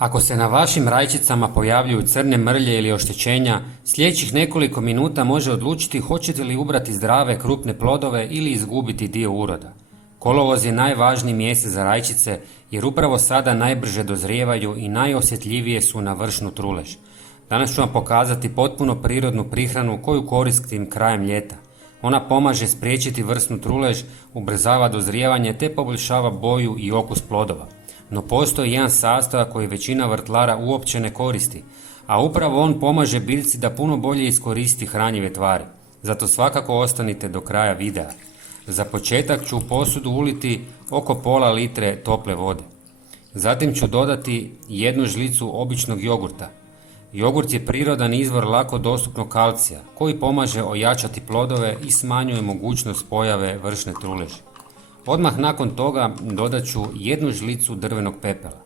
Ako se na vašim rajčicama pojavljuju crne mrlje ili oštećenja, sljedećih nekoliko minuta može odlučiti hoćete li ubrati zdrave krupne plodove ili izgubiti dio uroda. Kolovoz je najvažniji mjesec za rajčice jer upravo sada najbrže dozrijevaju i najosjetljivije su na vršnu trulež. Danas ću vam pokazati potpuno prirodnu prihranu koju koristim krajem ljeta. Ona pomaže spriječiti vrsnu trulež, ubrzava dozrijevanje te poboljšava boju i okus plodova. No postoji jedan sastojak koji većina vrtlara uopće ne koristi, a upravo on pomaže biljci da puno bolje iskoristi hranjive tvari. Zato svakako ostanite do kraja videa. Za početak ću u posudu uliti oko pola litre tople vode. Zatim ću dodati 1 žlicu običnog jogurta. Jogurt je prirodan izvor lako dostupnog kalcija koji pomaže ojačati plodove i smanjuje mogućnost pojave vršne truleži. Odmah nakon toga dodat ću 1 žlicu drvenog pepela.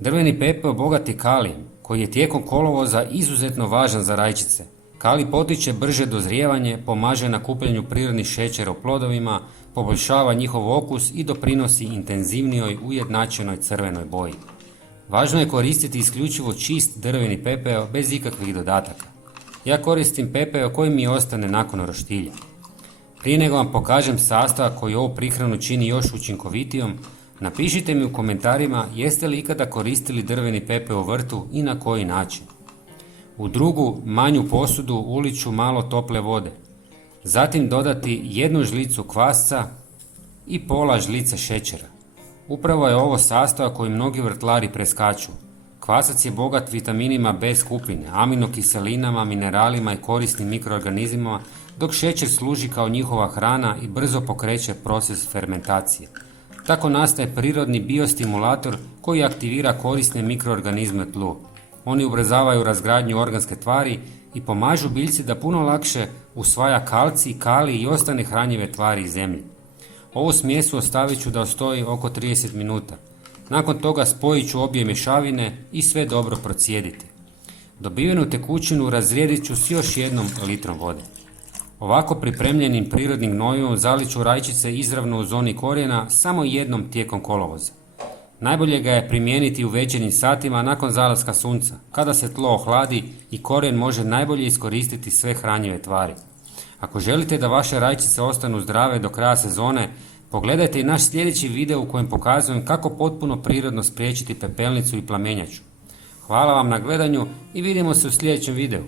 Drveni pepel bogat je kalijem koji je tijekom kolovoza izuzetno važan za rajčice. Kalij potiče brže dozrijevanje, pomaže na kupljenju prirodnih šećera u plodovima, poboljšava njihov okus i doprinosi intenzivnijoj ujednačenoj crvenoj boji. Važno je koristiti isključivo čist drveni pepeo bez ikakvih dodataka. Ja koristim pepeo koji mi ostane nakon roštilja. Prije nego vam pokažem sastojak koji ovu prihranu čini još učinkovitijom, napišite mi u komentarima jeste li ikada koristili drveni pepeo u vrtu i na koji način. U drugu, manju posudu ulit ću malo tople vode. Zatim dodati 1 žlicu kvasca i pola žlice šećera. Upravo je ovo sastojak koji mnogi vrtlari preskaču. Kvasac je bogat vitaminima B skupine, aminokiselinama, mineralima i korisnim mikroorganizmima, dok šećer služi kao njihova hrana i brzo pokreće proces fermentacije. Tako nastaje prirodni biostimulator koji aktivira korisne mikroorganizme u tlu. Oni ubrzavaju razgradnju organske tvari i pomažu biljci da puno lakše usvaja kalcij, kalij i ostane hranjive tvari iz zemlje. Ovu smjesu ostavit ću da ostoji oko 30 minuta. Nakon toga spojit ću obje mješavine i sve dobro procijediti. Dobivenu tekućinu razrijedit ću s još 1 litrom vode. Ovako pripremljenim prirodnim gnojivom zalit ću rajčice izravno u zoni korijena samo jednom tijekom kolovoza. Najbolje ga je primijeniti u večernjim satima nakon zalaska sunca, kada se tlo ohladi i korijen može najbolje iskoristiti sve hranjive tvari. Ako želite da vaše rajčice ostanu zdrave do kraja sezone, pogledajte i naš sljedeći video u kojem pokazujem kako potpuno prirodno spriječiti pepelnicu i plamenjaču. Hvala vam na gledanju i vidimo se u sljedećem videu.